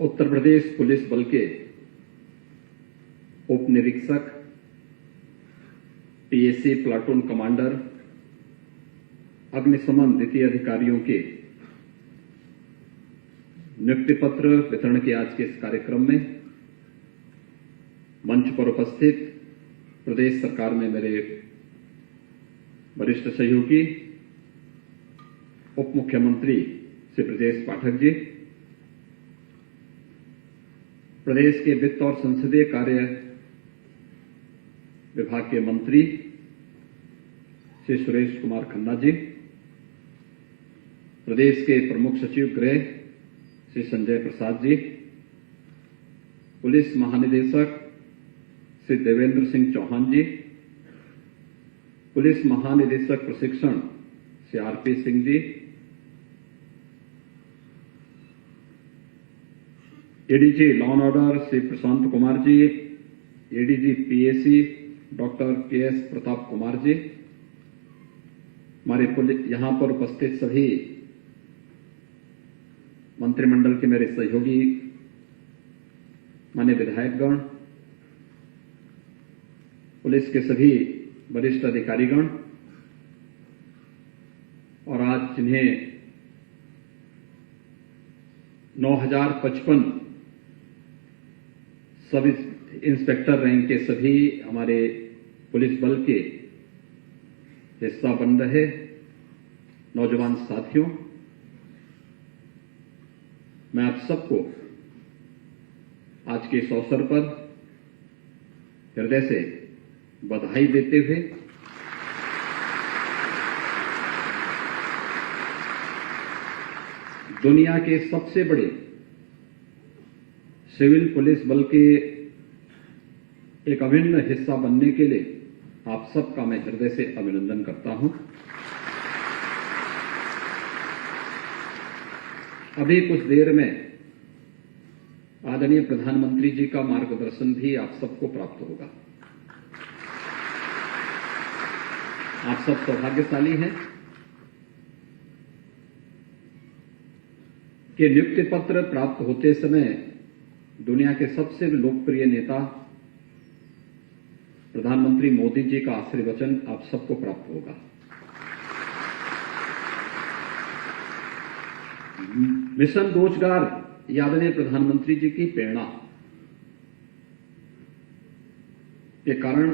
उत्तर Pradesh police बल के उप निरीक्षक, पीएसी प्लाटून कमांडर, अग्निशमन द्वितीय अधिकारियों के नियुक्ति पत्र वितरण के आज के इस कार्यक्रम में मंच पर उपस्थित प्रदेश सरकार में मेरे वरिष्ठ सहयोगी उप मुख्यमंत्री श्री ब्रजेश पाठक जी, प्रदेश के वित्त और संसदीय कार्य विभाग के मंत्री श्री सुरेश कुमार खन्ना जी, प्रदेश के प्रमुख सचिव गृह श्री संजय प्रसाद जी, पुलिस महानिदेशक श्री देवेंद्र सिंह चौहान जी, पुलिस महानिदेशक प्रशिक्षण Shri RP Singh ji, ADG law and order Shri Prashant Kumar ji, ADG PAC doctor KS Pratap Kumar ji, हमारे यहां पर उपस्थित सभी मंत्रिमंडल के मेरे सहयोगी माननीय विधायकगण, पुलिस के सभी वरिष्ठ अधिकारीगण और आज जिन्हें 9055 सब इंस्पेक्टर रैंक के सभी हमारे पुलिस बल के हिस्सा बन रहे नौजवान साथियों, मैं आप सबको आज के इस अवसर पर हृदय से बधाई देते हुए दुनिया के सबसे बड़े सिविल पुलिस बल के एक अभिन्न हिस्सा बनने के लिए आप सबका मैं हृदय से अभिनंदन करता हूं। अभी कुछ देर में आदरणीय प्रधानमंत्री जी का मार्गदर्शन भी आप सबको प्राप्त होगा। आप सब सौभाग्यशाली हैं कि नियुक्ति पत्र प्राप्त होते समय दुनिया के सबसे लोकप्रिय नेता प्रधानमंत्री मोदी जी का आशीर्वचन आप सबको प्राप्त होगा। मिशन रोजगार आदरणीय प्रधानमंत्री जी की प्रेरणा के कारण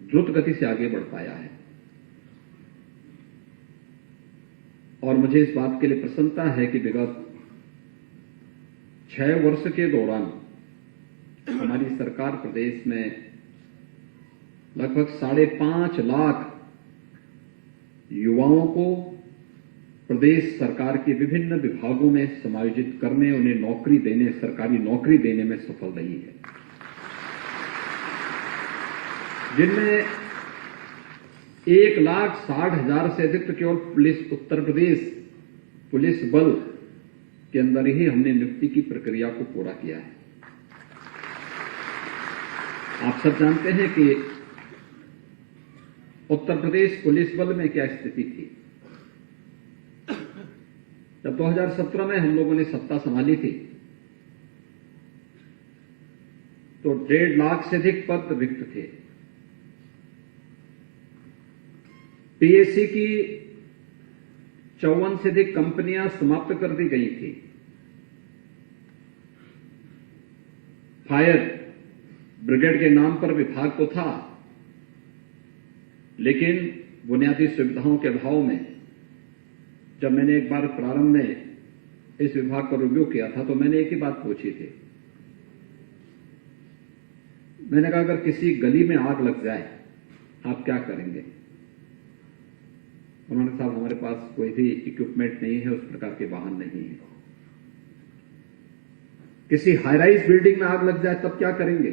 द्रुत गति से आगे बढ़ पाया है और मुझे इस बात के लिए प्रसन्नता है कि विगत 6 वर्ष के दौरान हमारी सरकार प्रदेश में लगभग 5.5 लाख युवाओं को प्रदेश सरकार के विभिन्न विभागों में समायोजित करने, उन्हें नौकरी देने, सरकारी नौकरी देने में सफल रही है, जिनमें 1,60,000 से अधिक केवल पुलिस उत्तर प्रदेश पुलिस बल के अंदर ही हमने नियुक्ति की प्रक्रिया को पूरा किया है। आप सब जानते हैं कि उत्तर प्रदेश पुलिस बल में क्या स्थिति थी। जब 2017 में हम लोगों ने सत्ता संभाली थी तो 1.5 लाख से अधिक पद रिक्त थे। पीएसी की 54 से अधिक कंपनियां समाप्त कर दी गई थी। फायर ब्रिगेड के नाम पर विभाग तो था, लेकिन बुनियादी सुविधाओं के अभाव में जब मैंने एक बार प्रारंभ में इस विभाग का रिव्यू किया था तो मैंने एक ही बात पूछी थी। मैंने कहा, अगर किसी गली में आग लग जाए आप क्या करेंगे? उन्होंने कहा, हमारे पास कोई भी इक्विपमेंट नहीं है, उस प्रकार के वाहन नहीं है। किसी हाई राइज बिल्डिंग में आग लग जाए तब क्या करेंगे?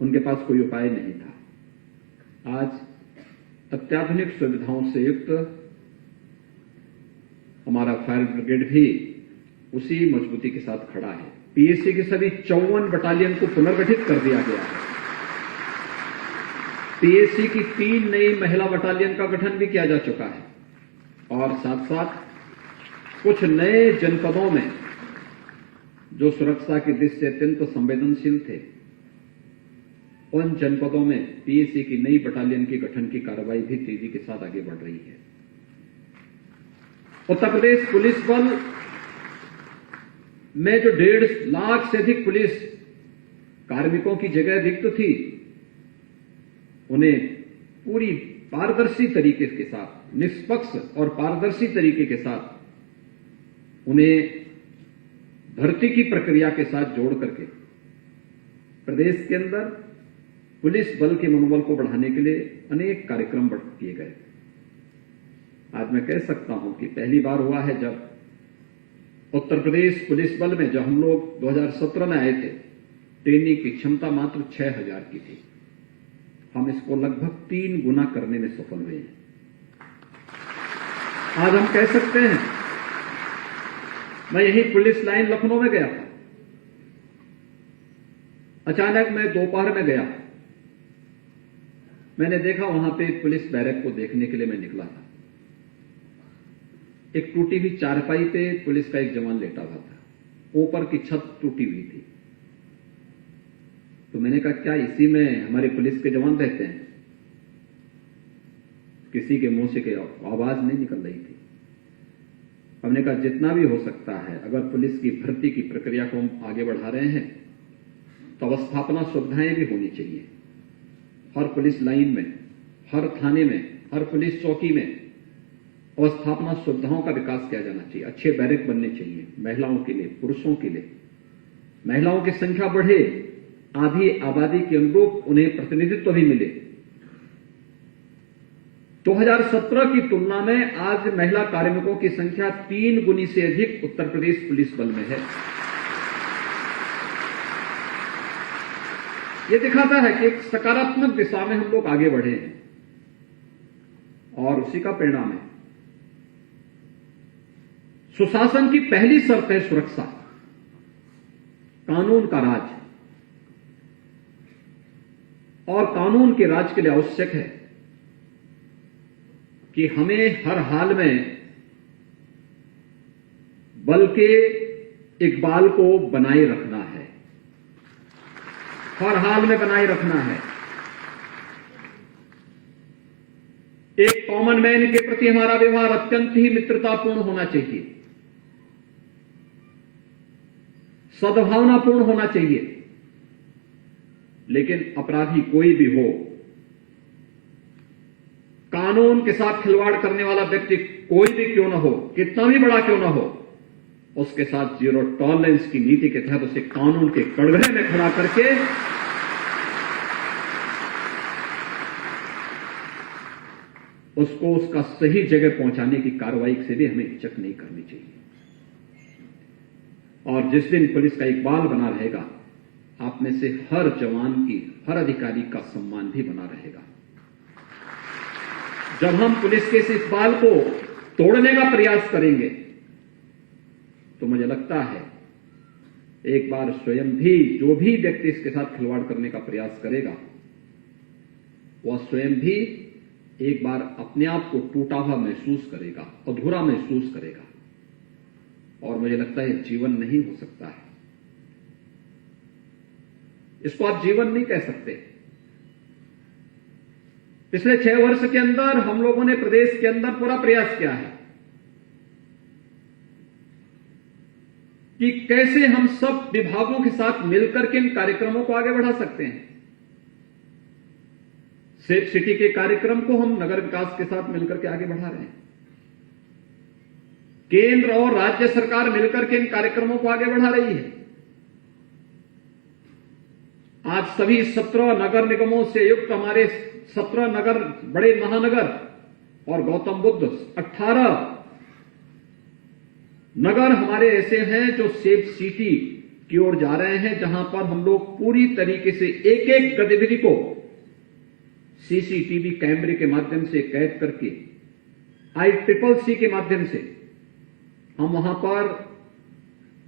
उनके पास कोई उपाय नहीं था। आज अत्याधुनिक सुविधाओं से युक्त हमारा फायर ब्रिगेड भी उसी मजबूती के साथ खड़ा है। पीएसी की सभी 54 बटालियन को पुनर्गठित कर दिया गया है। पीएसी की 3 नई महिला बटालियन का गठन भी किया जा चुका है और साथ साथ कुछ नए जनपदों में जो सुरक्षा की दृष्टि से अत्यंत संवेदनशील थे, उन जनपदों में पीएसी की नई बटालियन के गठन की कार्रवाई भी तेजी के साथ आगे बढ़ रही है। उत्तर प्रदेश पुलिस बल में जो 1.5 लाख से अधिक पुलिस कार्मिकों की जगह रिक्त थी, उन्हें पूरी पारदर्शी तरीके के साथ, निष्पक्ष और पारदर्शी तरीके के साथ उन्हें भर्ती की प्रक्रिया के साथ जोड़ करके प्रदेश के अंदर पुलिस बल के मनोबल को बढ़ाने के लिए अनेक कार्यक्रम किए गए। आज मैं कह सकता हूं कि पहली बार हुआ है जब उत्तर प्रदेश पुलिस बल में, जब हम लोग 2017 में आए थे, ट्रेनिंग की क्षमता मात्र 6,000 की थी। हम इसको लगभग 3 गुना करने में सफल हुए हैं। आज हम कह सकते हैं, मैं यही पुलिस लाइन लखनऊ में गया था, अचानक मैं दोपहर में गया, मैंने देखा वहां पे पुलिस बैरक को देखने के लिए मैं निकला था। एक टूटी हुई चारपाई पे पुलिस का एक जवान लेटा हुआ था, ऊपर की छत टूटी हुई थी। तो मैंने कहा, क्या इसी में हमारे पुलिस के जवान रहते हैं? किसी के मुंह से आवाज नहीं निकल रही थी। हमने कहा, जितना भी हो सकता है, अगर पुलिस की भर्ती की प्रक्रिया को हम आगे बढ़ा रहे हैं तो अवस्थापना सुविधाएं भी होनी चाहिए। हर पुलिस लाइन में, हर थाने में, हर पुलिस चौकी में अवस्थापना सुविधाओं का विकास किया जाना चाहिए। अच्छे बैरक बनने चाहिए महिलाओं के लिए, पुरुषों के लिए। महिलाओं की संख्या बढ़े, आधी आबादी के अनुरूप उन्हें प्रतिनिधित्व भी मिले। 2017 की तुलना में आज महिला कार्मिकों की संख्या 3 गुनी से अधिक उत्तर प्रदेश पुलिस बल में है। यह दिखाता है कि एक सकारात्मक दिशा में हम लोग आगे बढ़े हैं और उसी का परिणाम है। सुशासन की पहली शर्त है सुरक्षा, कानून का राज, और कानून के राज के लिए आवश्यक है कि हमें हर हाल में बल के इकबाल को बनाए रखना है, हर हाल में बनाए रखना है। एक कॉमन मैन के प्रति हमारा व्यवहार अत्यंत ही मित्रतापूर्ण होना चाहिए, सद्भावनापूर्ण होना चाहिए। लेकिन अपराधी कोई भी हो, कानून के साथ खिलवाड़ करने वाला व्यक्ति कोई भी क्यों न हो, कितना भी बड़ा क्यों न हो, उसके साथ जीरो टॉलरेंस की नीति के तहत उसे कानून के कड़घरे में खड़ा करके उसको उसका सही जगह पहुंचाने की कार्रवाई से भी हमें हिचक नहीं करनी चाहिए। और जिस दिन पुलिस का इकबाल बना रहेगा, आप में से हर जवान की, हर अधिकारी का सम्मान भी बना रहेगा। जब हम पुलिस के इस इकबाल को तोड़ने का प्रयास करेंगे तो मुझे लगता है एक बार स्वयं भी, जो भी व्यक्ति इसके साथ खिलवाड़ करने का प्रयास करेगा, वह स्वयं भी एक बार अपने आप को टूटा हुआ महसूस करेगा, अधूरा महसूस करेगा, और मुझे लगता है जीवन नहीं हो सकता है। इसको आप जीवन नहीं कह सकते। पिछले 6 वर्ष के अंदर हम लोगों ने प्रदेश के अंदर पूरा प्रयास किया है कि कैसे हम सब विभागों के साथ मिलकर के इन कार्यक्रमों को आगे बढ़ा सकते हैं। सेफ सिटी के कार्यक्रम को हम नगर विकास के साथ मिलकर के आगे बढ़ा रहे हैं। केंद्र और राज्य सरकार मिलकर के इन कार्यक्रमों को आगे बढ़ा रही है। आज सभी 17 नगर निगमों से युक्त हमारे 17 नगर, बड़े महानगर और गौतम बुद्ध 18 नगर हमारे ऐसे हैं जो सेफ सिटी की ओर जा रहे हैं, जहां पर हम लोग पूरी तरीके से एक एक गतिविधि को सीसीटीवी कैमरे के माध्यम से कैद करके ICCC के माध्यम से हम वहां पर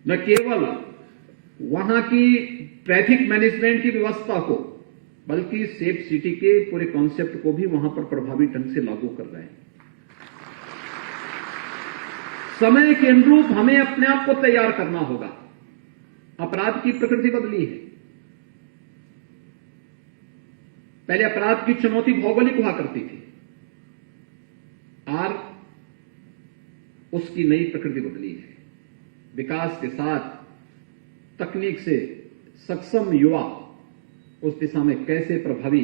न केवल वहां की ट्रैफिक मैनेजमेंट की व्यवस्था को, बल्कि सेफ सिटी के पूरे कॉन्सेप्ट को भी वहां पर प्रभावी ढंग से लागू कर रहे हैं। समय के अनुरूप हमें अपने आप को तैयार करना होगा। अपराध की प्रकृति बदली है। पहले अपराध की चुनौती भौगोलिक हुआ करती थी, आज उसकी नई प्रकृति बदली है। विकास के साथ तकनीक से सक्षम युवा उस दिशा में कैसे प्रभावी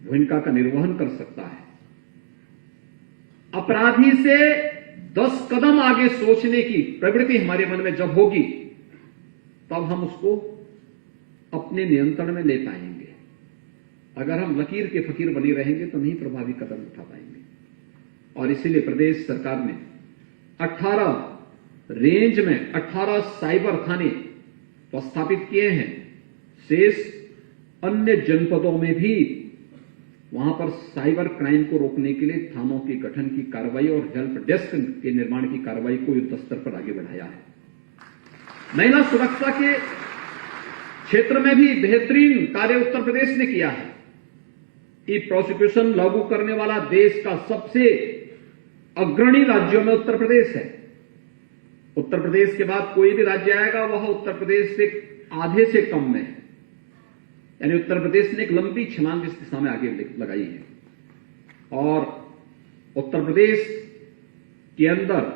भूमिका का निर्वहन कर सकता है। अपराधी से 10 कदम आगे सोचने की प्रवृत्ति हमारे मन में जब होगी, तब हम उसको अपने नियंत्रण में ले पाएंगे। अगर हम लकीर के फकीर बने रहेंगे तो नहीं प्रभावी कदम उठा पाएंगे। और इसीलिए प्रदेश सरकार ने 18 रेंज में 18 साइबर थाने तो स्थापित किए हैं। शेष अन्य जनपदों में भी वहां पर साइबर क्राइम को रोकने के लिए थानों के गठन की कार्रवाई और हेल्प डेस्क के निर्माण की कार्रवाई को युद्ध स्तर पर आगे बढ़ाया है। महिला सुरक्षा के क्षेत्र में भी बेहतरीन कार्य उत्तर प्रदेश ने किया है। ई प्रोसिक्यूशन लागू करने वाला देश का सबसे अग्रणी राज्यों में उत्तर प्रदेश है। उत्तर प्रदेश के बाद कोई भी राज्य आएगा वह उत्तर प्रदेश से आधे से कम में है। यानी उत्तर प्रदेश ने एक लंबी छलांग इस दिशा में आगे लगाई है। और उत्तर प्रदेश के अंदर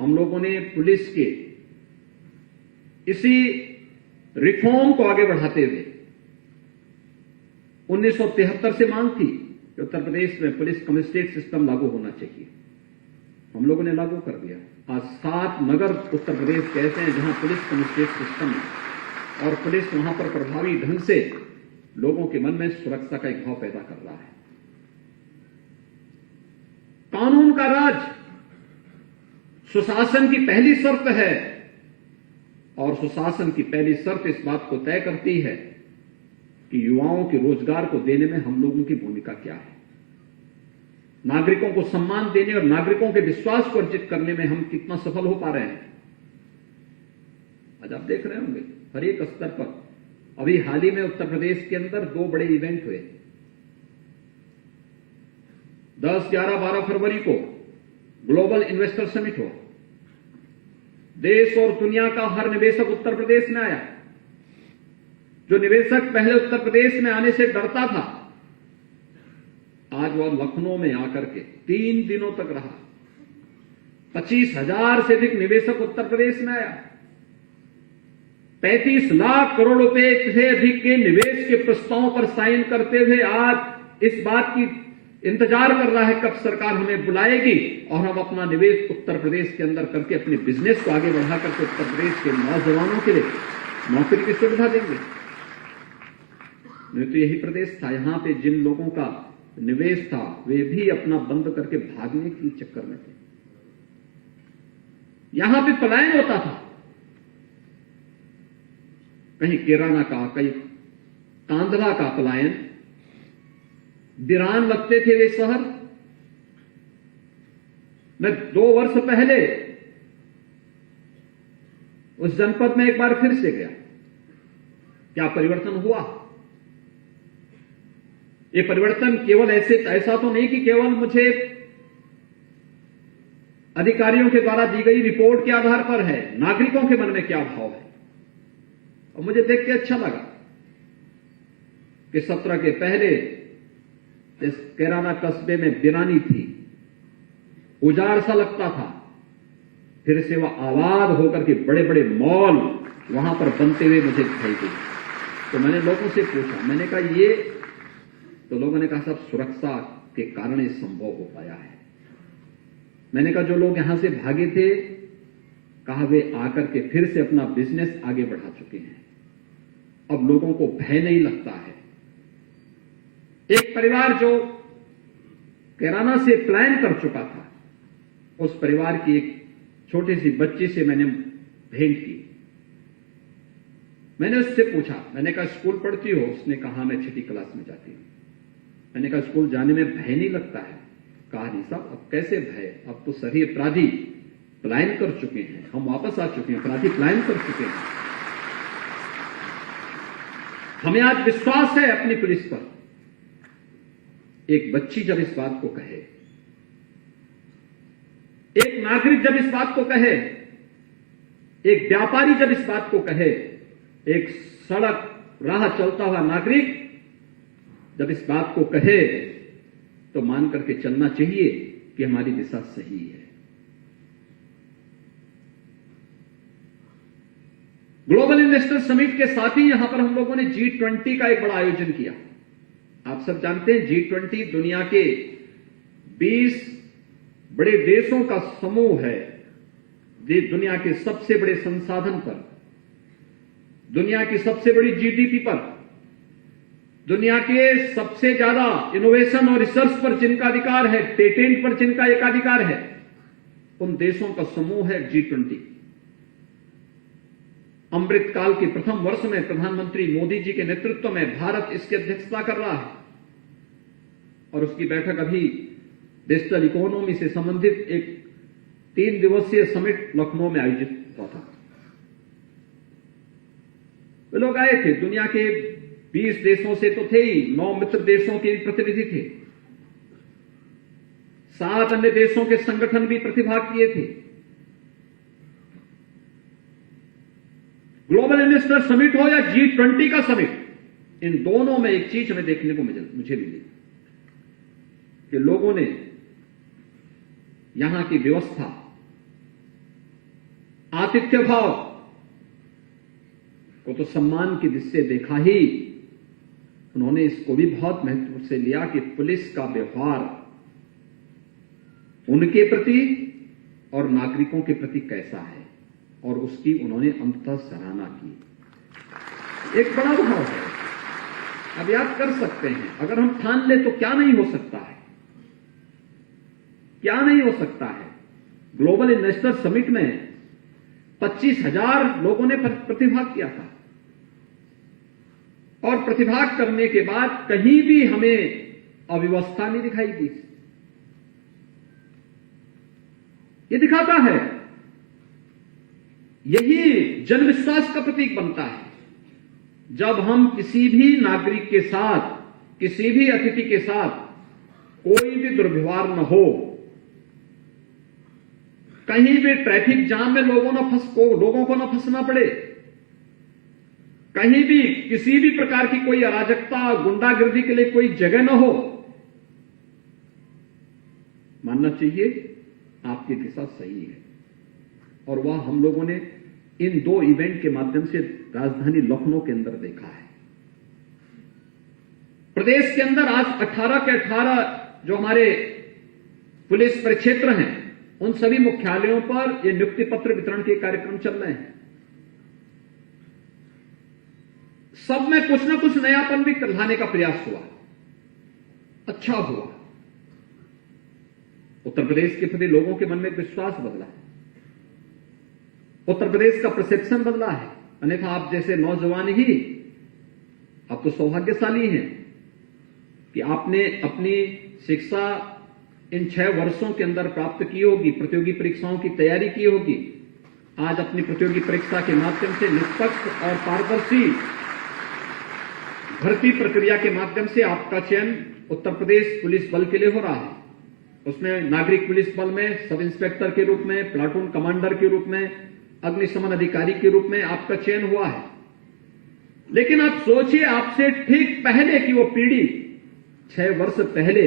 हम लोगों ने पुलिस के इसी रिफॉर्म को आगे बढ़ाते हुए 1973 से मांग थी कि उत्तर प्रदेश में पुलिस कमिश्नरेट सिस्टम लागू होना चाहिए। हम लोगों ने लागू कर दिया। आज 7 नगर उत्तर प्रदेश के ऐसे हैं जहां पुलिस कमिश्नरेट सिस्टम है और पुलिस वहां पर प्रभावी ढंग से लोगों के मन में सुरक्षा का एक भाव पैदा कर रहा है। कानून का राज सुशासन की पहली शर्त है और सुशासन की पहली शर्त इस बात को तय करती है कि युवाओं के रोजगार को देने में हम लोगों की भूमिका क्या है, नागरिकों को सम्मान देने और नागरिकों के विश्वास को अर्जित करने में हम कितना सफल हो पा रहे हैं। आज आप देख रहे होंगे हर एक स्तर पर। अभी हाल ही में उत्तर प्रदेश के अंदर 2 बड़े इवेंट हुए। 10, 11, 12 फरवरी को ग्लोबल इन्वेस्टर समिट हुआ। देश और दुनिया का हर निवेशक उत्तर प्रदेश में आया। जो निवेशक पहले उत्तर प्रदेश में आने से डरता था, आज वह लखनऊ में आकर के 3 दिनों तक रहा। 25,000 से अधिक निवेशक उत्तर प्रदेश में आया। 35 लाख करोड़ रुपए से अधिक के निवेश के प्रस्तावों पर साइन करते हुए आज इस बात की इंतजार कर रहा है कब सरकार हमें बुलाएगी और हम अपना निवेश उत्तर प्रदेश के अंदर करके अपने बिजनेस को आगे बढ़ा करके उत्तर प्रदेश के नौजवानों के लिए नौकरी की सुविधा देंगे। नहीं तो यही प्रदेश था, यहां पे जिन लोगों का निवेश था वे भी अपना बंद करके भागने के चक्कर में थे। यहां पे पलायन होता था, कहीं केराना का, कहीं कांधला का पलायन। वीरान लगते थे वे शहर। मैं 2 वर्ष पहले उस जनपद में एक बार फिर से गया। क्या परिवर्तन हुआ? ये परिवर्तन केवल ऐसा तो नहीं कि केवल मुझे अधिकारियों के द्वारा दी गई रिपोर्ट के आधार पर है। नागरिकों के मन में क्या भाव है, और मुझे देख के अच्छा लगा कि 17 के पहले इस कैराना कस्बे में वीरानी थी, उजाड़ सा लगता था। फिर से वह आबाद होकर के बड़े बड़े मॉल वहां पर बनते हुए मुझे दिखाई दी। तो मैंने लोगों से पूछा, मैंने कहा ये, तो लोगों ने कहा सब सुरक्षा के कारण ये संभव हो पाया है। मैंने कहा जो लोग यहां से भागे थे, कहा वे आकर के फिर से अपना बिजनेस आगे बढ़ा चुके हैं। अब लोगों को भय नहीं लगता है। एक परिवार जो कैराना से प्लान कर चुका था, उस परिवार की एक छोटी सी बच्ची से मैंने भेंट की। मैंने उससे पूछा, मैंने कहा स्कूल पढ़ती हो? उसने कहा मैं 6ठी क्लास में जाती हूं। मैंने कहा स्कूल जाने में भय नहीं लगता है? कहा नहीं साहब, अब कैसे भय, अब तो सभी अपराधी पलायन कर चुके हैं, हम वापस आ चुके हैं, अपराधी पलायन कर चुके हैं। हमें आज विश्वास है अपनी पुलिस पर। एक बच्ची जब इस बात को कहे, एक नागरिक जब इस बात को कहे, एक व्यापारी जब इस बात को कहे, एक सड़क राह चलता हुआ नागरिक जब इस बात को कहे, तो मान करके चलना चाहिए कि हमारी दिशा सही है। ग्लोबल इन्वेस्टर समिट के साथ ही यहां पर हम लोगों ने G20 का एक बड़ा आयोजन किया। आप सब जानते हैं G20 दुनिया के 20 बड़े देशों का समूह है, दुनिया के सबसे बड़े संसाधन पर, दुनिया की सबसे बड़ी जीडीपी पर, दुनिया के सबसे ज्यादा इनोवेशन और रिसर्च पर जिनका अधिकार है, पेटेंट पर जिनका एकाधिकार है, उन देशों का समूह है G20। अमृतकाल के प्रथम वर्ष में प्रधानमंत्री मोदी जी के नेतृत्व में भारत इसकी अध्यक्षता कर रहा है और उसकी बैठक अभी डिजिटल इकोनॉमी से संबंधित एक 3 दिवसीय समिट लखनऊ में आयोजित हुआ था। वे लोग आए थे, दुनिया के 20 देशों से तो थे ही, 9 मित्र देशों के प्रतिनिधि थे, 7 अन्य देशों के संगठन भी प्रतिभाग किए थे। ग्लोबल इन्वेस्टर समिट हो या G20 का समिट, इन दोनों में एक चीज हमें देखने को मुझे मिली कि लोगों ने यहां की व्यवस्था, आतिथ्य भाव को तो सम्मान की दृष्टि से देखा ही, उन्होंने इसको भी बहुत महत्व से लिया कि पुलिस का व्यवहार उनके प्रति और नागरिकों के प्रति कैसा है, और उसकी उन्होंने अंततः सराहना की। एक बड़ा भाव है। अब याद कर सकते हैं, अगर हम ठान ले तो क्या नहीं हो सकता है, क्या नहीं हो सकता है। ग्लोबल इन्वेस्टर समिट में 25,000 लोगों ने प्रतिभाग किया था और प्रतिभाग करने के बाद कहीं भी हमें अव्यवस्था नहीं दिखाई दी। ये दिखाता है, यही जनविश्वास का प्रतीक बनता है। जब हम किसी भी नागरिक के साथ, किसी भी अतिथि के साथ कोई भी दुर्व्यवहार न हो, कहीं भी ट्रैफिक जाम में लोगों को न फंसना पड़े, कहीं भी किसी भी प्रकार की कोई अराजकता, गुंडागर्दी के लिए कोई जगह न हो, मानना चाहिए आपकी दिशा सही है। और वह हम लोगों ने इन 2 इवेंट के माध्यम से राजधानी लखनऊ के अंदर देखा है। प्रदेश के अंदर आज 18 के 18 जो हमारे पुलिस परिक्षेत्र हैं, उन सभी मुख्यालयों पर ये नियुक्ति पत्र वितरण के कार्यक्रम चल रहे हैं। सब में कुछ न कुछ नयापन भी लाने का प्रयास हुआ, अच्छा हुआ। उत्तर प्रदेश के प्रति लोगों के मन में विश्वास बदला है, उत्तर प्रदेश का परसेप्शन बदला है। अन्यथा आप जैसे नौजवान ही अब तो सौभाग्यशाली हैं कि आपने अपनी शिक्षा इन 6 वर्षों के अंदर प्राप्त की होगी, प्रतियोगी परीक्षाओं की तैयारी की होगी। आज अपनी प्रतियोगी परीक्षा के माध्यम से निष्पक्ष और पारदर्शी भर्ती प्रक्रिया के माध्यम से आपका चयन उत्तर प्रदेश पुलिस बल के लिए हो रहा है। उसमें नागरिक पुलिस बल में सब इंस्पेक्टर के रूप में, प्लाटून कमांडर के रूप में, अग्निशमन अधिकारी के रूप में आपका चयन हुआ है। लेकिन आप सोचिए, आपसे ठीक पहले की वो पीढ़ी, 6 वर्ष पहले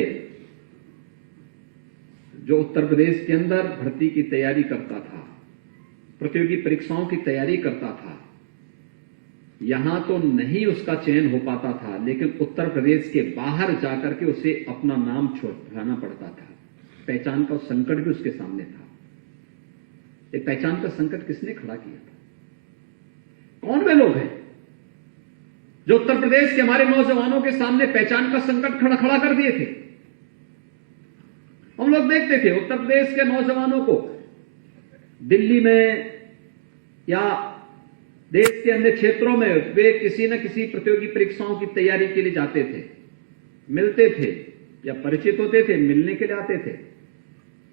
जो उत्तर प्रदेश के अंदर भर्ती की तैयारी करता था, प्रतियोगी परीक्षाओं की तैयारी करता था, यहां तो नहीं उसका चयन हो पाता था, लेकिन उत्तर प्रदेश के बाहर जाकर के उसे अपना नाम छोड़ना पड़ता था। पहचान का संकट भी उसके सामने था। ये पहचान का संकट किसने खड़ा किया था? कौन वे लोग हैं जो उत्तर प्रदेश के हमारे नौजवानों के सामने पहचान का संकट खड़ा कर दिए थे? हम लोग देखते थे उत्तर प्रदेश के नौजवानों को दिल्ली में या देश के अन्य क्षेत्रों में वे किसी न किसी प्रतियोगी परीक्षाओं की तैयारी के लिए जाते थे, मिलते थे या परिचित होते थे, मिलने के लिए आते थे।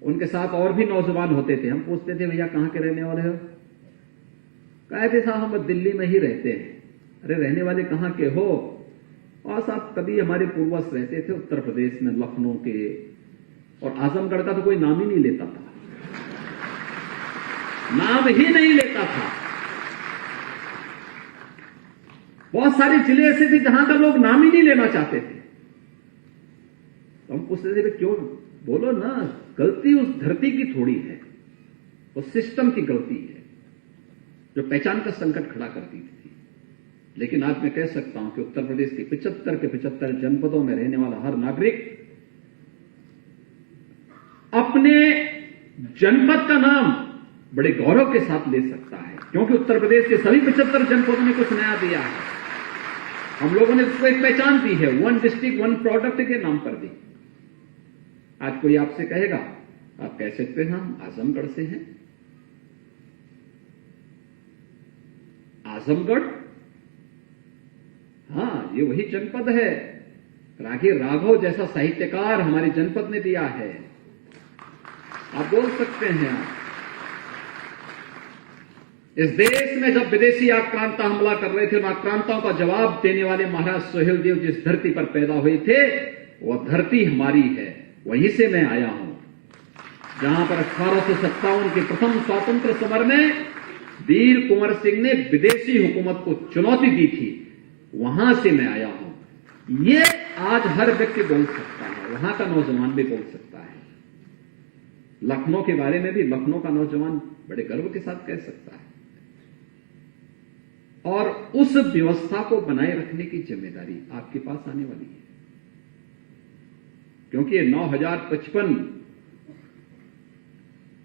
उनके साथ और भी नौजवान होते थे। हम पूछते थे भैया कहां के रहने वाले हो? कहते साहब हम दिल्ली में ही रहते हैं। अरे रहने वाले कहां के हो? और साहब कभी हमारे पूर्वज रहते थे उत्तर प्रदेश में, लखनऊ के, और आजमगढ़ का तो कोई नाम ही नहीं लेता था, नाम ही नहीं लेता था। बहुत सारे जिले ऐसे थे जहां का लोग नाम ही नहीं लेना चाहते थे। तो हम पूछते थे क्यों? बोलो ना, गलती उस धरती की थोड़ी है, उस सिस्टम की गलती है जो पहचान का संकट खड़ा कर दी थी। लेकिन आज मैं कह सकता हूं कि उत्तर प्रदेश के 75 के 75 जनपदों में रहने वाला हर नागरिक अपने जनपद का नाम बड़े गौरव के साथ ले सकता है, क्योंकि उत्तर प्रदेश के सभी 75 जनपदों ने कुछ नया दिया है। हम लोगों ने उसको एक पहचान दी है, वन डिस्ट्रिक्ट वन प्रोडक्ट के नाम पर दी। आज कोई आपसे कहेगा, आप कह सकते हैं हम आजमगढ़ से हैं। आजमगढ़, हां, ये वही जनपद है। राघे राघव जैसा साहित्यकार हमारे जनपद ने दिया है, आप बोल सकते हैं। इस देश में जब विदेशी आक्रांता हमला कर रहे थे, उन आक्रांताओं का जवाब देने वाले महाराज सोहेलदेव जिस धरती पर पैदा हुए थे, वह धरती हमारी है। वहीं से मैं आया हूं, जहां पर 1857 के प्रथम स्वतंत्र समर में वीर कुंवर सिंह ने विदेशी हुकूमत को चुनौती दी थी, वहां से मैं आया हूं। ये आज हर व्यक्ति बोल सकता है, वहां का नौजवान भी बोल सकता है। लखनऊ के बारे में भी लखनऊ का नौजवान बड़े गर्व के साथ कह सकता है। और उस व्यवस्था को बनाए रखने की जिम्मेदारी आपके पास आने वाली है, क्योंकि 9055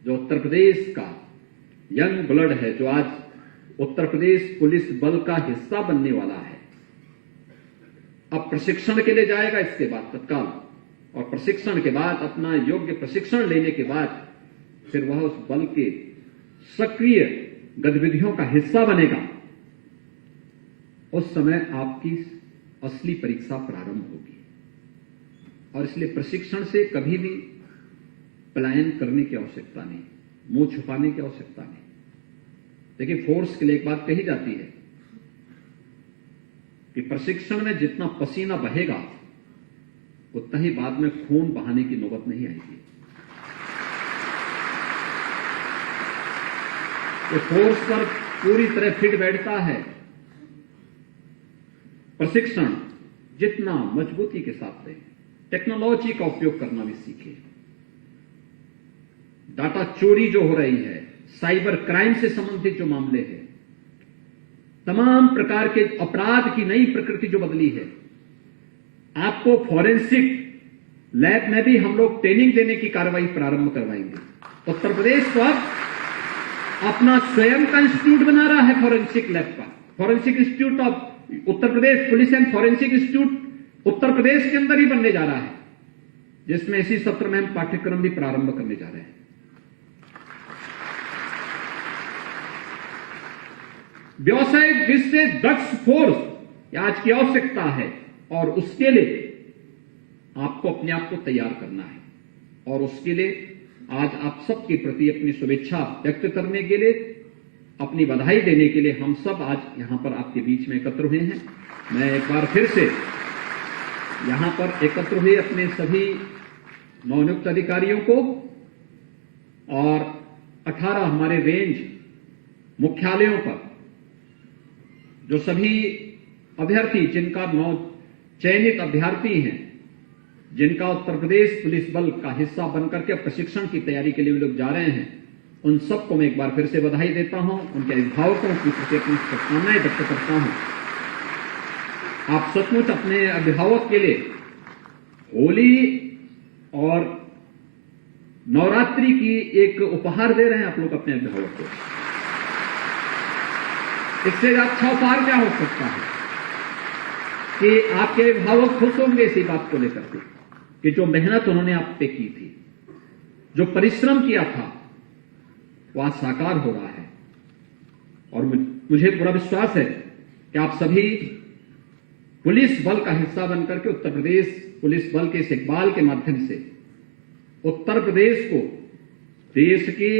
जो उत्तर प्रदेश का यंग ब्लड है, जो आज उत्तर प्रदेश पुलिस बल का हिस्सा बनने वाला है, अब प्रशिक्षण के लिए जाएगा इसके बाद तत्काल, और प्रशिक्षण के बाद अपना योग्य प्रशिक्षण लेने के बाद फिर वह उस बल के सक्रिय गतिविधियों का हिस्सा बनेगा। उस समय आपकी असली परीक्षा प्रारंभ होगी। और इसलिए प्रशिक्षण से कभी भी पलायन करने की आवश्यकता नहीं, मुंह छुपाने की आवश्यकता नहीं। देखिए, फोर्स के लिए एक बात कही जाती है कि प्रशिक्षण में जितना पसीना बहेगा उतना ही बाद में खून बहाने की नौबत नहीं आएगी। ये फोर्स पर पूरी तरह फिट बैठता है। प्रशिक्षण जितना मजबूती के साथ दें, टेक्नोलॉजी का उपयोग करना भी सीखें। डाटा चोरी जो हो रही है, साइबर क्राइम से संबंधित जो मामले हैं, तमाम प्रकार के अपराध की नई प्रकृति जो बदली है, आपको फॉरेंसिक लैब में भी हम लोग ट्रेनिंग देने की कार्रवाई प्रारंभ करवाएंगे। उत्तर प्रदेश को अब अपना स्वयं का इंस्टीट्यूट बना रहा है फॉरेंसिक लैब का। Forensic institute of Uttar Pradesh, police and forensic institute Uttar Pradesh के अंदर ही बनने जा रहा है, जिसमें इसी सत्र में हम पाठ्यक्रम भी प्रारंभ करने जा रहे हैं। व्यावसायिक दृष्टि से दक्ष फोर्स आज की आवश्यकता है, और उसके लिए आपको अपने आप को तैयार करना है। और उसके लिए आज आप सबके प्रति अपनी शुभेच्छा व्यक्त करने के लिए, अपनी बधाई देने के लिए हम सब आज यहां पर आपके बीच में एकत्र हुए हैं। मैं एक बार फिर से यहां पर एकत्र हुए अपने सभी नवनियुक्त अधिकारियों को और 18 हमारे रेंज मुख्यालयों पर जो सभी अभ्यर्थी, जिनका चयनित अभ्यर्थी हैं, जिनका उत्तर प्रदेश पुलिस बल का हिस्सा बनकर के प्रशिक्षण की तैयारी के लिए वे लोग जा रहे हैं, उन सबको मैं एक बार फिर से बधाई देता हूं। उनके अभिभावकों की प्रति अपनी शुभकामनाएं व्यक्त करता हूं। आप सचमुच अपने अभिभावक के लिए होली और नवरात्रि की एक उपहार दे रहे हैं आप लोग अपने अभिभावक को। इससे अच्छा उपहार क्या हो सकता है कि आपके अभिभावक खुश होंगे इसी बात को लेकर के कि जो मेहनत उन्होंने आप पे की थी, जो परिश्रम किया था, वो आज साकार हो रहा है। और मुझे पूरा विश्वास है कि आप सभी पुलिस बल का हिस्सा बनकर के उत्तर प्रदेश पुलिस बल के इस इकबाल के माध्यम से उत्तर प्रदेश को देश के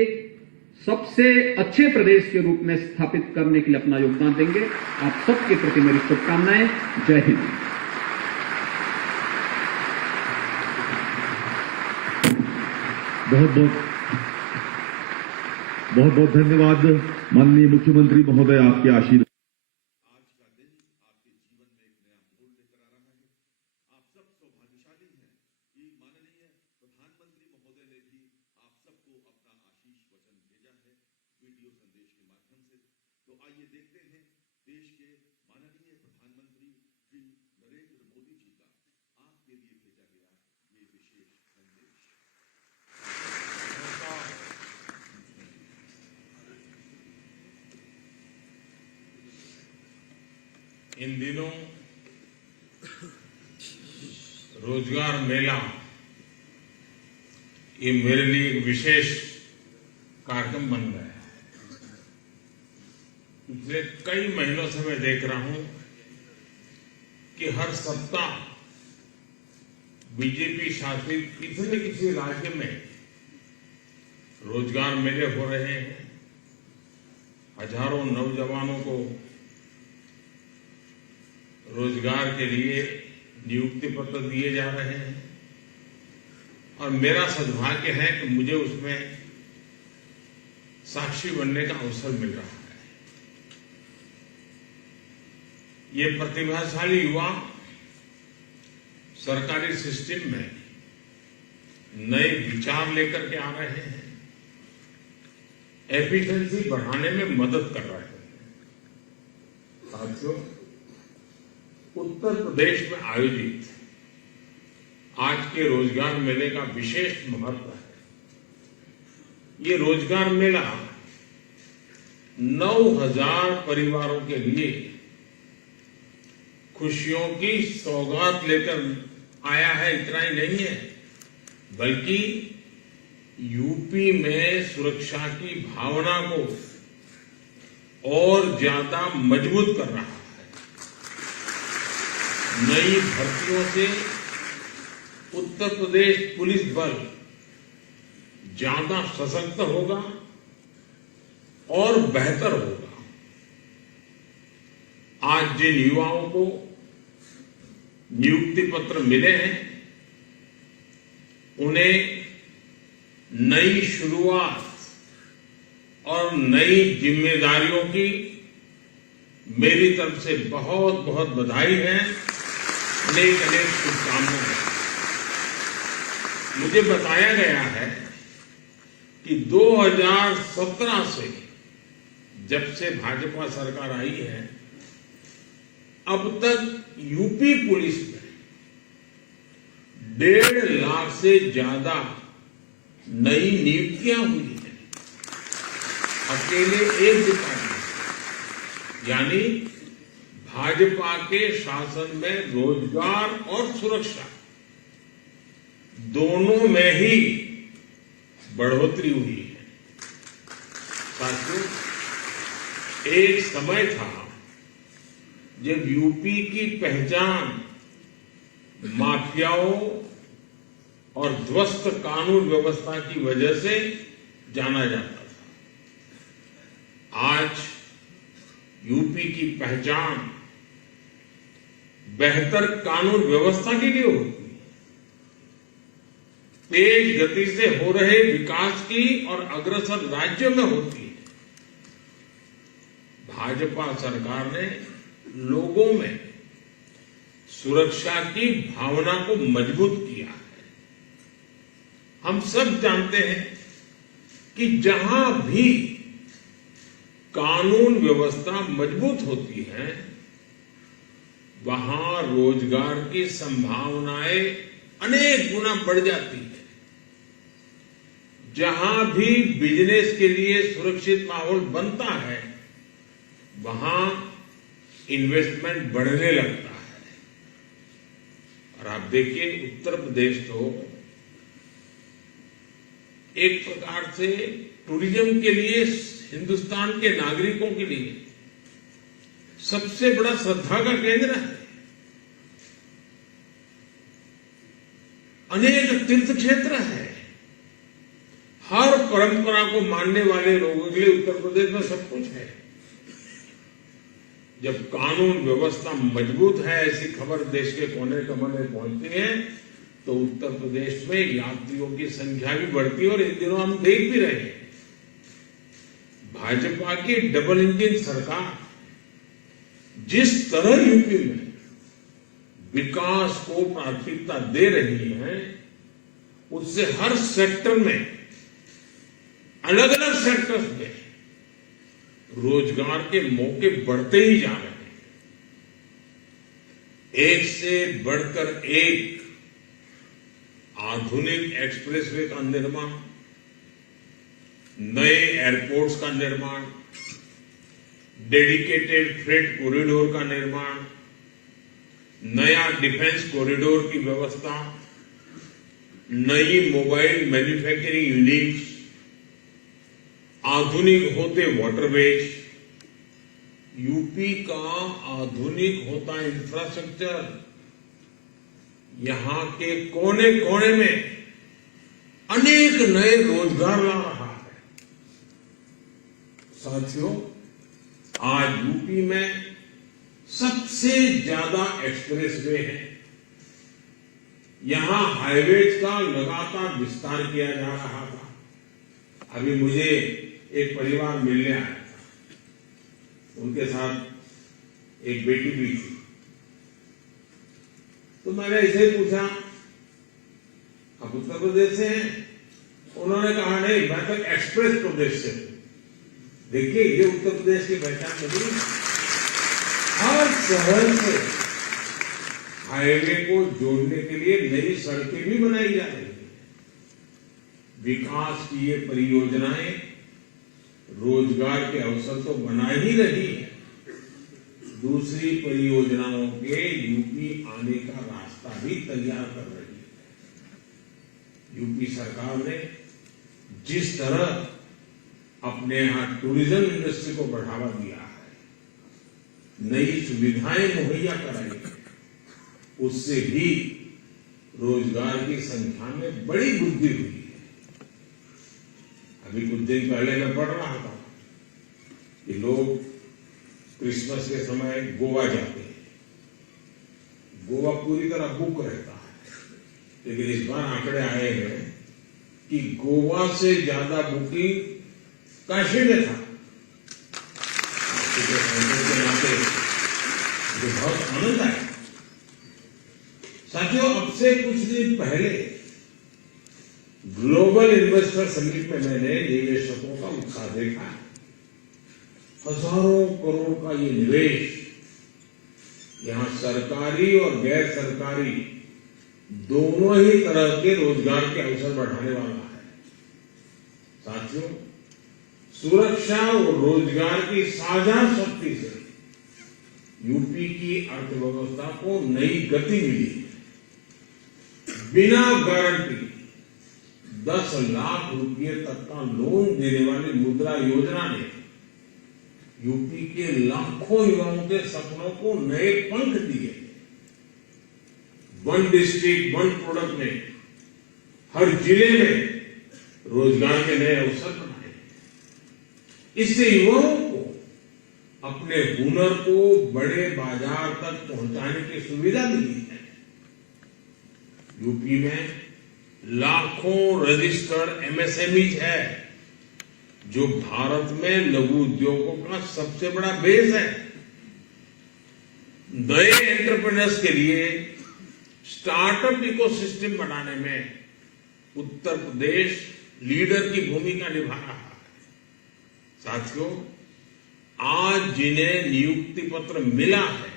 सबसे अच्छे प्रदेश के रूप में स्थापित करने के लिए अपना योगदान देंगे। आप सबके प्रति मेरी शुभकामनाएं। जय हिंद। बहुत बहुत धन्यवाद माननीय मुख्यमंत्री महोदय, आपके आशीर्वाद। आज का दिन आपके जीवन में एक नया मोड़ लेकर आ रहा है। आप सब सौभाग्यशाली हैं कि माननीय प्रधानमंत्री महोदय ने भी आप सबको अपना आशीष वचन भेजा है वीडियो संदेश के माध्यम से। तो आइए देखते हैं देश के माननीय प्रधानमंत्री श्री नरेंद्र मोदी जी का आपके लिए भेजा गया ये विशेष संदेश। इन दिनों रोजगार मेला ये मेरे लिए एक विशेष कार्यक्रम बन गया है। पिछले कई महीनों से मैं देख रहा हूं कि हर सप्ताह बीजेपी शासित किसी न किसी राज्य में रोजगार मेले हो रहे हैं। हजारों नौजवानों को रोजगार के लिए नियुक्ति पत्र दिए जा रहे हैं और मेरा सद्भाग्य है कि मुझे उसमें साक्षी बनने का अवसर मिल रहा है। ये प्रतिभाशाली युवा सरकारी सिस्टम में नए विचार लेकर के आ रहे हैं, एफिशिएंसी बढ़ाने में मदद कर रहे हैं। साथियों, उत्तर प्रदेश में आयोजित आज के रोजगार मेले का विशेष महत्व है। ये रोजगार मेला 9,000 परिवारों के लिए खुशियों की सौगात लेकर आया है। इतना ही नहीं है, बल्कि यूपी में सुरक्षा की भावना को और ज्यादा मजबूत कर रहा है। नई भर्तियों से उत्तर प्रदेश पुलिस बल ज्यादा सशक्त होगा और बेहतर होगा। आज जिन युवाओं को नियुक्ति पत्र मिले हैं, उन्हें नई शुरुआत और नई जिम्मेदारियों की मेरी तरफ से बहुत बहुत बधाई है। अनेक अनेक शुभकामनाएं। मुझे बताया गया है कि 2017 से जब से भाजपा सरकार आई है, अब तक यूपी पुलिस में 1.5 लाख से ज्यादा नई नियुक्तियां हुई हैं। अकेले एक डिपार्टमेंट यानी भाजपा के शासन में रोजगार और सुरक्षा दोनों में ही बढ़ोतरी हुई है। साथियों, एक समय था जब यूपी की पहचान माफियाओं और ध्वस्त कानून व्यवस्था की वजह से जाना जाता था। आज यूपी की पहचान बेहतर कानून व्यवस्था के लिए होती है, तेज गति से हो रहे विकास की और अग्रसर राज्यों में होती है। भाजपा सरकार ने लोगों में सुरक्षा की भावना को मजबूत किया है। हम सब जानते हैं कि जहां भी कानून व्यवस्था मजबूत होती है, वहां रोजगार की संभावनाएं अनेक गुना बढ़ जाती है। जहां भी बिजनेस के लिए सुरक्षित माहौल बनता है, वहां इन्वेस्टमेंट बढ़ने लगता है। और आप देखिए, उत्तर प्रदेश तो एक प्रकार से टूरिज्म के लिए, हिंदुस्तान के नागरिकों के लिए सबसे बड़ा श्रद्धा का केंद्र है। अनेक तीर्थ क्षेत्र है। हर परंपरा को मानने वाले लोगों के लिए उत्तर प्रदेश में सब कुछ है। जब कानून व्यवस्था मजबूत है, ऐसी खबर देश के कोने कोने में पहुंचती है, तो उत्तर प्रदेश में यात्रियों की संख्या भी बढ़ती है। और इन दिनों हम देख भी रहे हैं, भाजपा की डबल इंजन सरकार जिस तरह यूपी में विकास को प्राथमिकता दे रही है, उससे हर सेक्टर में, अलग अलग सेक्टर्स में रोजगार के मौके बढ़ते ही जा रहे हैं। एक से बढ़कर एक आधुनिक एक्सप्रेसवे का निर्माण, नए एयरपोर्ट्स का निर्माण, डेडिकेटेड फ्रेट कॉरिडोर का निर्माण, नया डिफेंस कॉरिडोर की व्यवस्था, नई मोबाइल मैन्युफैक्चरिंग यूनिट्स, आधुनिक होते वाटरवेज, यूपी का आधुनिक होता इंफ्रास्ट्रक्चर यहां के कोने कोने में अनेक नए रोजगार ला रहा है। साथियों, आज यूपी में सबसे ज्यादा एक्सप्रेसवे है। यहां हाईवेज का लगातार विस्तार किया जा रहा था। अभी मुझे एक परिवार मिलने आया था, उनके साथ एक बेटी भी थी। तो मैंने ऐसे ही पूछा, आप उत्तर प्रदेश से हैं? उन्होंने कहा नहीं, मैं तो एक्सप्रेस प्रदेश से हूं। देखिए, ये उत्तर प्रदेश की पहचान नहीं। हर शहर से हाईवे को जोड़ने के लिए नई सड़कें भी बनाई जा रही है। विकास की ये परियोजनाएं रोजगार के अवसर तो बना ही रही है, दूसरी परियोजनाओं के यूपी आने का रास्ता भी तैयार कर रही है। यूपी सरकार ने जिस तरह अपने यहां टूरिज्म इंडस्ट्री को बढ़ावा दिया है, नई सुविधाएं मुहैया कराई है, उससे भी रोजगार की संख्या में बड़ी वृद्धि हुई है। अभी कुछ दिन पहले मैं पढ़ रहा था कि लोग क्रिसमस के समय गोवा जाते हैं। गोवा पूरी तरह बुक रहता है, लेकिन इस बार आंकड़े आए हैं कि गोवा से ज्यादा बुकिंग काशी में था। के नाते मुझे बहुत आनंद आया। साथियों, अब से कुछ दिन पहले ग्लोबल इन्वेस्टर समिट में मैंने निवेशकों का उत्साह देखा। हजारों करोड़ का ये निवेश यहां सरकारी और गैर सरकारी दोनों ही तरह के रोजगार के अवसर बढ़ाने वाला है। साथियों, सुरक्षा और रोजगार की साझा शक्ति से यूपी की अर्थव्यवस्था को नई गति मिली है। बिना गारंटी 10 लाख रुपए तक का लोन देने वाली मुद्रा योजना ने यूपी के लाखों युवाओं के सपनों को नए पंख दिए। वन डिस्ट्रिक्ट वन प्रोडक्ट ने हर जिले में रोजगार के नए अवसर बनाए। इससे युवाओं को अपने हुनर को बड़े बाजार तक पहुंचाने की सुविधा मिली है। यूपी में लाखों रजिस्टर्ड एमएसएमईज है, जो भारत में लघु उद्योगों का सबसे बड़ा बेस है। नए एंटरप्रेन्योर्स के लिए स्टार्टअप इकोसिस्टम बनाने में उत्तर प्रदेश लीडर की भूमिका निभा रहा है। साथियों, आज जिन्हें नियुक्ति पत्र मिला है,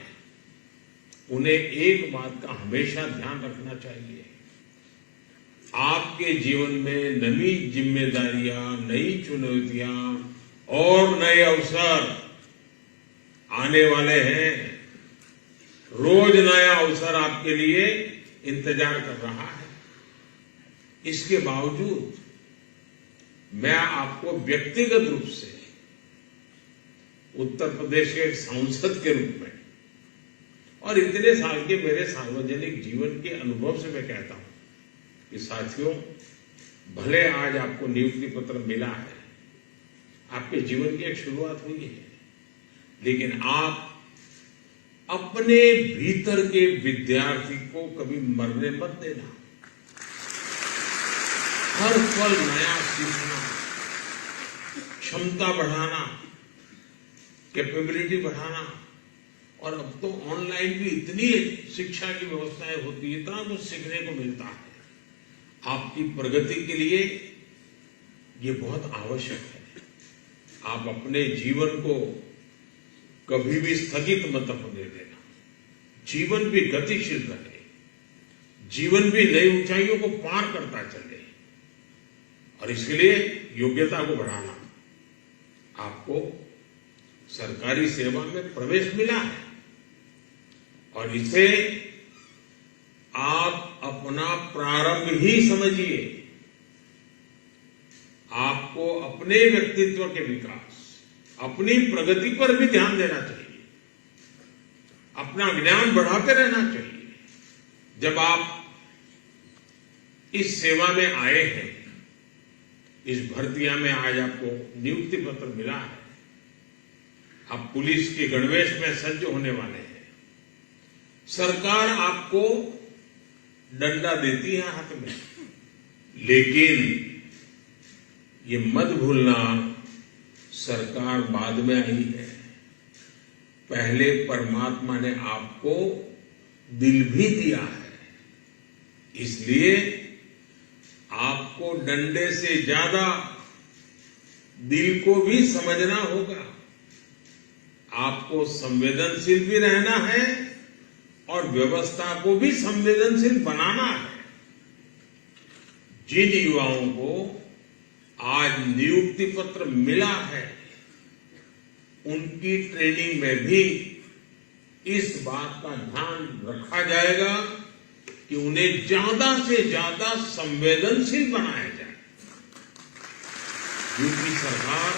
उन्हें एक बात का हमेशा ध्यान रखना चाहिए। आपके जीवन में नई जिम्मेदारियां, नई चुनौतियां और नए अवसर आने वाले हैं। रोज नया अवसर आपके लिए इंतजार कर रहा है। इसके बावजूद मैं आपको व्यक्तिगत रूप से उत्तर प्रदेश के एक सांसद के रूप में और इतने साल के मेरे सार्वजनिक जीवन के अनुभव से मैं कहता हूं कि साथियों, भले आज आपको नियुक्ति पत्र मिला है, आपके जीवन की एक शुरुआत हुई है, लेकिन आप अपने भीतर के विद्यार्थी को कभी मरने मत देना। हर पल नया सीखना, क्षमता बढ़ाना, कैपेबिलिटी बढ़ाना, और अब तो ऑनलाइन भी इतनी शिक्षा की व्यवस्थाएं होती है, इतना कुछ सीखने को मिलता है। आपकी प्रगति के लिए ये बहुत आवश्यक है। आप अपने जीवन को कभी भी स्थगित मत होने देना। जीवन भी गतिशील रहे, जीवन भी नई ऊंचाइयों को पार करता चले, और इसके लिए योग्यता को बढ़ाना। आपको सरकारी सेवा में प्रवेश मिला है, और इसे आप अपना प्रारंभ ही समझिए। आपको अपने व्यक्तित्व के विकास, अपनी प्रगति पर भी ध्यान देना चाहिए, अपना ज्ञान बढ़ाते रहना चाहिए। जब आप इस सेवा में आए हैं, इस भर्तियां में आज आपको नियुक्ति पत्र मिला है, आप पुलिस के गणवेश में सज्ज होने वाले हैं। सरकार आपको डंडा देती है हाथ में, लेकिन ये मत भूलना, सरकार बाद में आई है। पहले परमात्मा ने आपको दिल भी दिया है, इसलिए आपको डंडे से ज्यादा दिल को भी समझना होगा। आपको संवेदनशील भी रहना है और व्यवस्था को भी संवेदनशील बनाना है। जिन युवाओं को आज नियुक्ति पत्र मिला है, उनकी ट्रेनिंग में भी इस बात का ध्यान रखा जाएगा कि उन्हें ज्यादा से ज्यादा संवेदनशील बनाया जाए। यूपी सरकार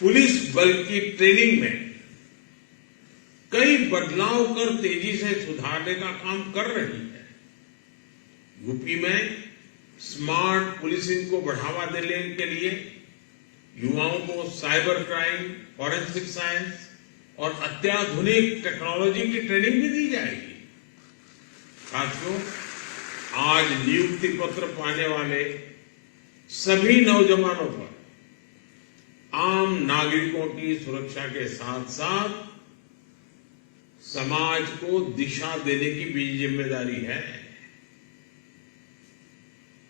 पुलिस बल की ट्रेनिंग में कई बदलाव कर तेजी से सुधारने का काम कर रही है। यूपी में स्मार्ट पुलिसिंग को बढ़ावा देने के लिए युवाओं को साइबर क्राइम, फॉरेंसिक साइंस और अत्याधुनिक टेक्नोलॉजी की ट्रेनिंग भी दी जाएगी। साथियों, आज नियुक्ति पत्र पाने वाले सभी नौजवानों पर आम नागरिकों की सुरक्षा के साथ साथ समाज को दिशा देने की भी जिम्मेदारी है।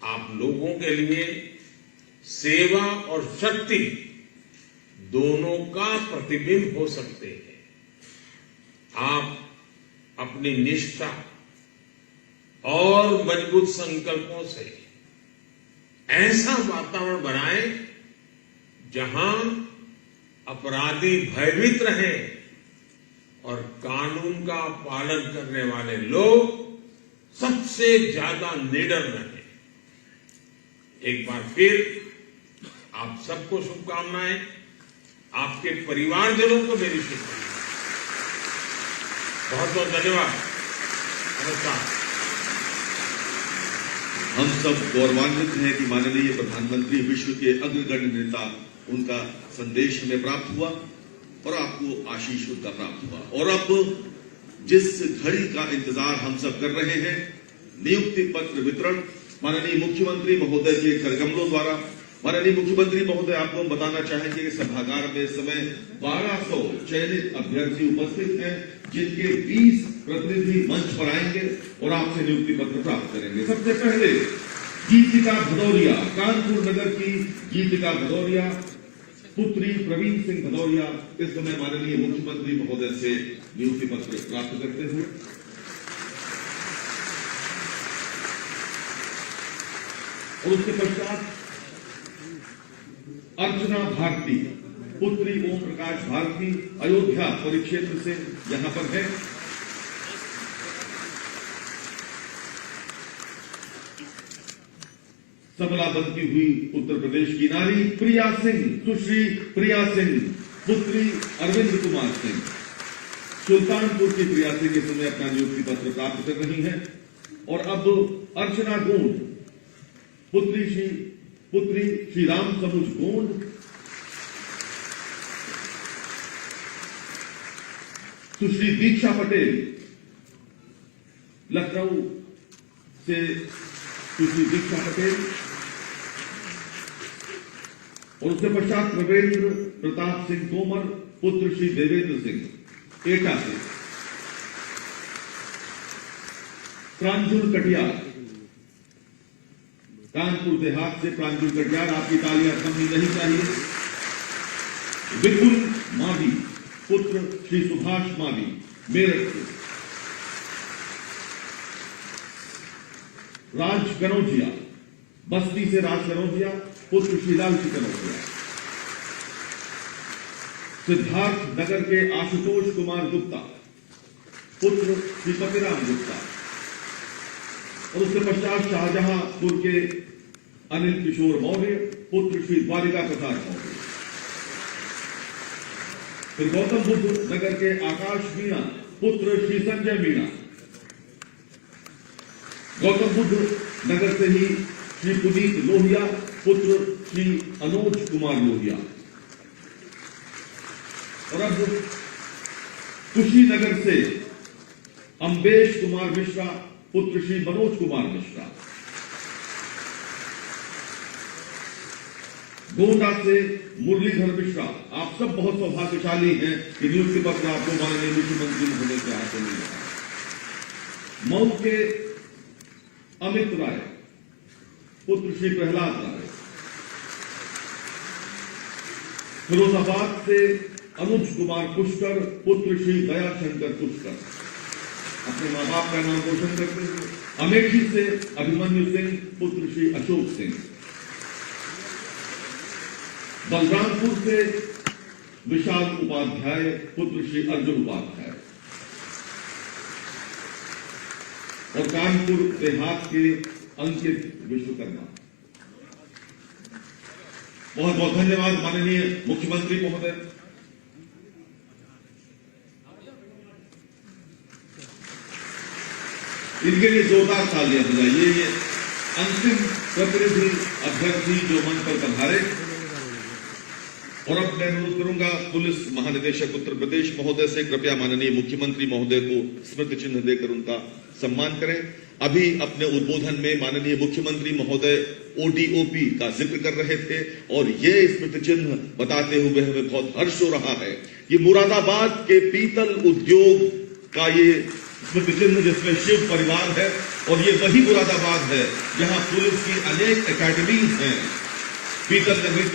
आप लोगों के लिए सेवा और शक्ति दोनों का प्रतिबिंब हो सकते हैं। आप अपनी निष्ठा और मजबूत संकल्पों से ऐसा वातावरण बनाएं जहां अपराधी भयभीत रहें और कानून का पालन करने वाले लोग सबसे ज्यादा निडर रहें। एक बार फिर आप सबको शुभकामनाएं, आपके परिवारजनों को मेरी शुभकामनाएं। बहुत बहुत धन्यवाद। नमस्कार। हम सब गौरवान्वित हैं कि माननीय प्रधानमंत्री विश्व के अग्रगण्य नेता, उनका संदेश हमें प्राप्त हुआ और आपको आशीष उनका प्राप्त हुआ। और अब जिस घड़ी का इंतजार हम सब कर रहे हैं, नियुक्ति पत्र वितरण माननीय मुख्यमंत्री महोदय के करकमलों द्वारा। माननीय मुख्यमंत्री महोदय, आपको हम बताना चाहेंगे कि सभागार में इस समय 1200 चयनित अभ्यर्थी उपस्थित हैं, जिनके 20 प्रतिनिधि मंच पर आएंगे और आपसे नियुक्ति पत्र प्राप्त करेंगे। सबसे पहले गीतिका भदौरिया, कानपुर नगर की गीतिका भदौरिया, पुत्री प्रवीण सिंह भदौरिया इस समय माननीय मुख्यमंत्री महोदय से नियुक्ति पत्र प्राप्त करते हुए। और उसके पश्चात अर्चना भारती, पुत्री ओम प्रकाश भारती, अयोध्या परिक्षेत्र से यहां पर है। सबला बनती हुई उत्तर प्रदेश की नारी प्रिया सिंह, सुश्री प्रिया सिंह, पुत्री अरविंद कुमार सिंह। सुल्तानपुर की प्रिया सिंह इस समय अपना नियुक्ति पत्र प्राप्त कर रही हैं। और अब अर्चना गोंड, पुत्री श्री राम समुझ गोंड, सुश्री दीक्षा पटेल लखनऊ से, सुश्री दीक्षा पटेल, और उसके पश्चात रविंद्र प्रताप सिंह तोमर पुत्र श्री देवेंद्र सिंह एटा से, प्रांजुल कटियार कानपुर देहात से, प्रांजुल कटियार, आपकी तालियां थमनी नहीं चाहिए। विपुल मावी पुत्र श्री सुभाष मावी मेरठ से, राज कनौजिया बस्ती से, राज कनौजिया पुत्र श्री लालजी कनौजिया, सिद्धार्थ नगर के आशुतोष कुमार गुप्ता पुत्र श्री पतिराम गुप्ता, और उसके पश्चात शाहजहांपुर के अनिल किशोर मौर्य पुत्र श्री द्वारिका प्रसाद मौर्य, फिर गौतम बुद्ध नगर के आकाश मीणा पुत्र श्री संजय मीणा, गौतम बुद्ध नगर से ही श्री पुनीत लोहिया पुत्र श्री अनोज कुमार लोहिया, और अब कुशीनगर से अम्बेश कुमार मिश्रा पुत्र श्री मनोज कुमार मिश्रा, गोंडा से मुरलीधर मिश्रा। आप सब बहुत सौभाग्यशाली हैं कि न्यूज के पत्र आपको माननीय मुख्यमंत्री महोदय के हाथों में मिला। मऊ के अमित राय पुत्र श्री प्रहलाद राय, फिरोजाबाद से अनुज कुमार पुष्कर पुत्र श्री दयाशंकर पुष्कर, अपने मां बाप का नाम रोशन करते हुए। अमेठी से अभिमन्यु सिंह पुत्र श्री अशोक सिंह, बलरामपुर से विशाल उपाध्याय पुत्र श्री अर्जुन उपाध्याय, और कानपुर देहात के अंकित विश्वकर्मा। बहुत बहुत धन्यवाद माननीय मुख्यमंत्री महोदय। इनके लिए जोरदार तालियां बजाइए। ये अंतिम प्रतिनिधि अभ्यर्थी जो मंच पर पधारे, और अब मैं अनुरोध करूंगा पुलिस महानिदेशक उत्तर प्रदेश महोदय से कृपया माननीय मुख्यमंत्री महोदय को स्मृति चिन्ह देकर उनका सम्मान करें। अभी अपने उद्बोधन में माननीय मुख्यमंत्री महोदय ओडीओपी का जिक्र कर रहे थे, और ये स्मृति चिन्ह बताते हुए हमें बहुत हर्ष हो रहा है। ये मुरादाबाद के पीतल उद्योग का ये स्मृति चिन्ह जिसमें शिव परिवार है, और ये वही मुरादाबाद है जहां पुलिस की अनेक एकेडमीज हैं। पीतल नगरी